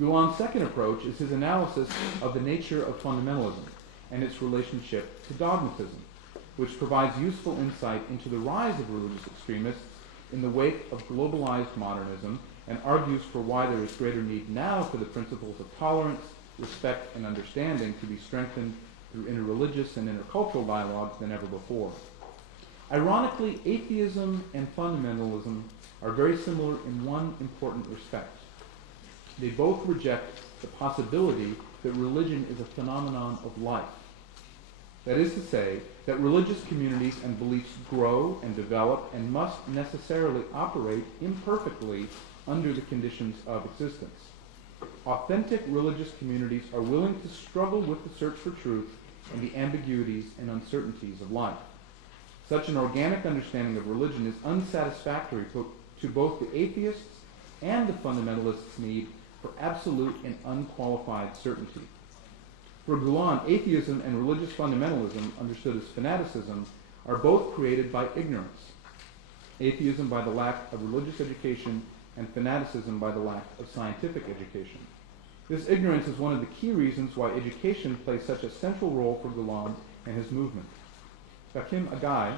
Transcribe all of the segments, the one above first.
Gülen's second approach is his analysis of the nature of fundamentalism and its relationship to dogmatism, which provides useful insight into the rise of religious extremists in the wake of globalized modernism and argues for why there is greater need now for the principles of tolerance, respect, and understanding to be strengthened through interreligious and intercultural dialogues than ever before. Ironically, atheism and fundamentalism are very similar in one important respect. They both reject the possibility that religion is a phenomenon of life. That is to say, that religious communities and beliefs grow and develop and must necessarily operate imperfectly under the conditions of existence. Authentic religious communities are willing to struggle with the search for truth and the ambiguities and uncertainties of life. Such an organic understanding of religion is unsatisfactory to both the atheists and the fundamentalists' need for absolute and unqualified certainty. For Gülen, atheism and religious fundamentalism, understood as fanaticism, are both created by ignorance. Atheism by the lack of religious education and fanaticism by the lack of scientific education. This ignorance is one of the key reasons why education plays such a central role for Gülen and his movement. Hakim Agai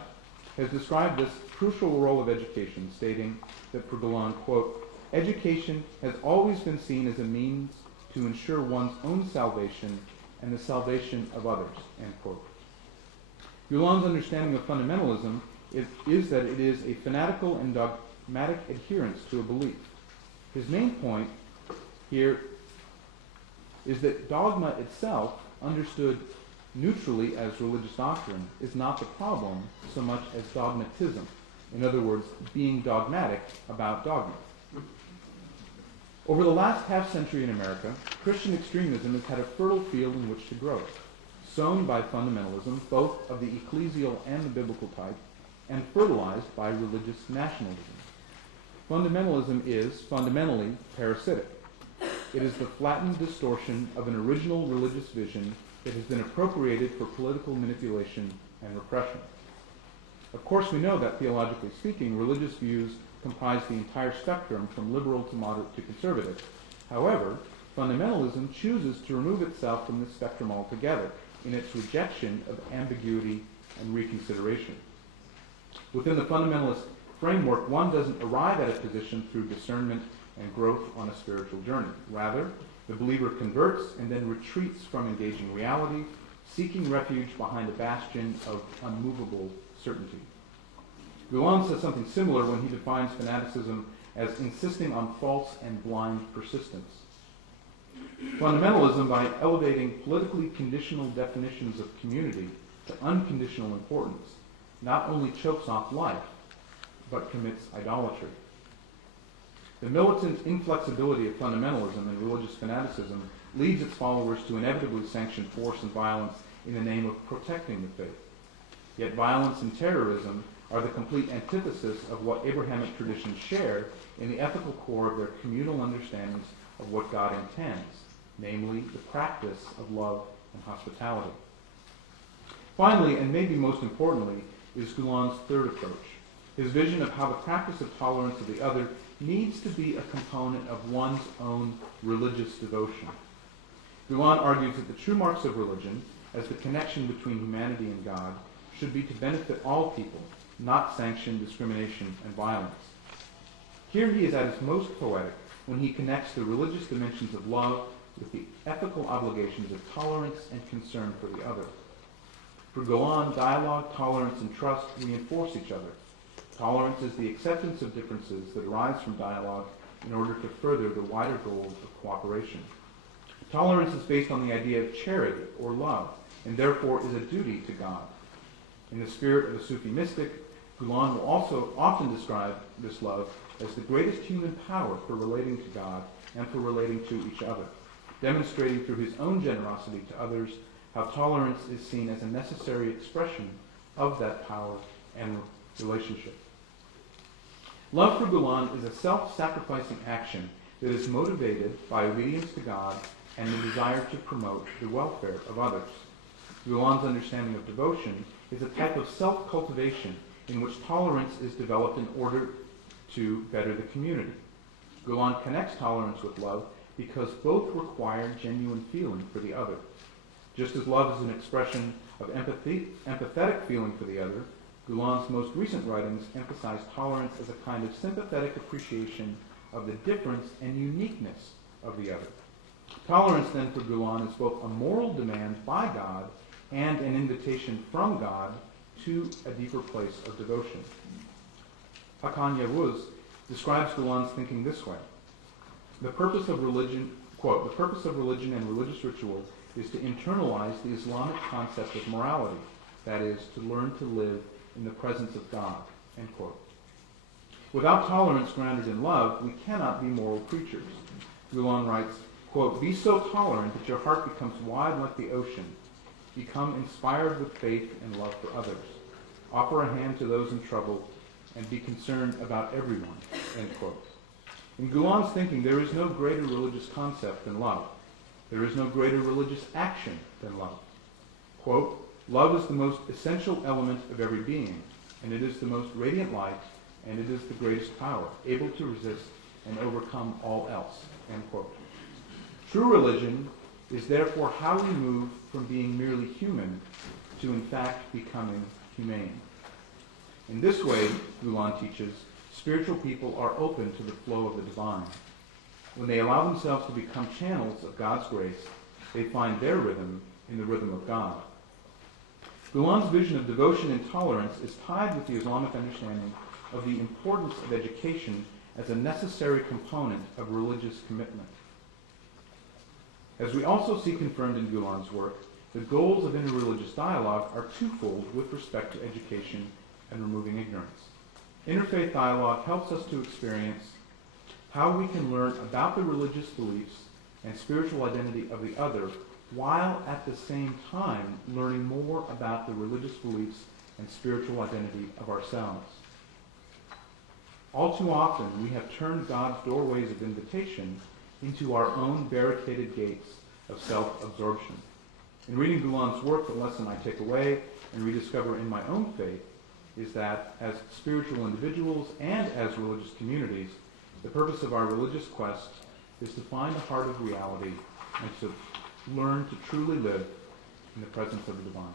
has described this crucial role of education, stating that for Gülen, quote, education has always been seen as a means to ensure one's own salvation and the salvation of others, end quote. Gülen's understanding of fundamentalism is that it is a fanatical and dogmatic adherence to a belief. His main point here is that dogma itself, understood neutrally as religious doctrine, is not the problem so much as dogmatism. In other words, being dogmatic about dogma. Over the last half-century in America, Christian extremism has had a fertile field in which to grow, sown by fundamentalism, both of the ecclesial and the biblical type, and fertilized by religious nationalism. Fundamentalism is fundamentally parasitic. It is the flattened distortion of an original religious vision that has been appropriated for political manipulation and repression. Of course, we know that, theologically speaking, religious views comprise the entire spectrum from liberal to moderate to conservative. However, fundamentalism chooses to remove itself from this spectrum altogether in its rejection of ambiguity and reconsideration. Within the fundamentalist framework, one doesn't arrive at a position through discernment and growth on a spiritual journey. Rather, the believer converts and then retreats from engaging reality, seeking refuge behind a bastion of unmovable certainty. Gülen says something similar when he defines fanaticism as insisting on false and blind persistence. Fundamentalism, by elevating politically conditional definitions of community to unconditional importance, not only chokes off life, but commits idolatry. The militant inflexibility of fundamentalism and religious fanaticism leads its followers to inevitably sanction force and violence in the name of protecting the faith. Yet violence and terrorism are the complete antithesis of what Abrahamic traditions share in the ethical core of their communal understandings of what God intends, namely the practice of love and hospitality. Finally, and maybe most importantly, is Gülen's third approach, his vision of how the practice of tolerance of the other needs to be a component of one's own religious devotion. Gülen argues that the true marks of religion, as the connection between humanity and God, should be to benefit all people, not sanction discrimination and violence. Here he is at his most poetic when he connects the religious dimensions of love with the ethical obligations of tolerance and concern for the other. For Gülen, dialogue, tolerance, and trust reinforce each other. Tolerance is the acceptance of differences that arise from dialogue in order to further the wider goals of cooperation. Tolerance is based on the idea of charity or love, and therefore is a duty to God. In the spirit of a Sufi mystic, Gülen will also often describe this love as the greatest human power for relating to God and for relating to each other, demonstrating through his own generosity to others how tolerance is seen as a necessary expression of that power and relationship. Love for Gülen is a self-sacrificing action that is motivated by obedience to God and the desire to promote the welfare of others. Gülen's understanding of devotion is a type of self-cultivation in which tolerance is developed in order to better the community. Gülen connects tolerance with love because both require genuine feeling for the other. Just as love is an expression of empathetic feeling for the other, Gülen's most recent writings emphasize tolerance as a kind of sympathetic appreciation of the difference and uniqueness of the other. Tolerance, then, for Gülen is both a moral demand by God and an invitation from God to a deeper place of devotion. Hakan Yavuz describes Gülen's thinking this way. The purpose of religion, quote, the purpose of religion and religious ritual is to internalize the Islamic concept of morality, that is, to learn to live in the presence of God, end quote. Without tolerance grounded in love, we cannot be moral creatures. Gülen writes, quote, be so tolerant that your heart becomes wide like the ocean. Become inspired with faith and love for others. Offer a hand to those in trouble and be concerned about everyone, end quote. In Gülen's thinking, there is no greater religious concept than love. There is no greater religious action than love. Quote, love is the most essential element of every being, and it is the most radiant light, and it is the greatest power, able to resist and overcome all else, end quote. True religion is therefore how we move from being merely human to in fact becoming humane. In this way, Gülen teaches, spiritual people are open to the flow of the divine. When they allow themselves to become channels of God's grace, they find their rhythm in the rhythm of God. Gülen's vision of devotion and tolerance is tied with the Islamic understanding of the importance of education as a necessary component of religious commitment. As we also see confirmed in Gülen's work, the goals of interreligious dialogue are twofold with respect to education and removing ignorance. Interfaith dialogue helps us to experience how we can learn about the religious beliefs and spiritual identity of the other, while at the same time learning more about the religious beliefs and spiritual identity of ourselves. All too often, we have turned God's doorways of invitation into our own barricaded gates of self-absorption. In reading Gülen's work, the lesson I take away and rediscover in my own faith is that as spiritual individuals and as religious communities, the purpose of our religious quest is to find the heart of reality and to learn to truly live in the presence of the divine.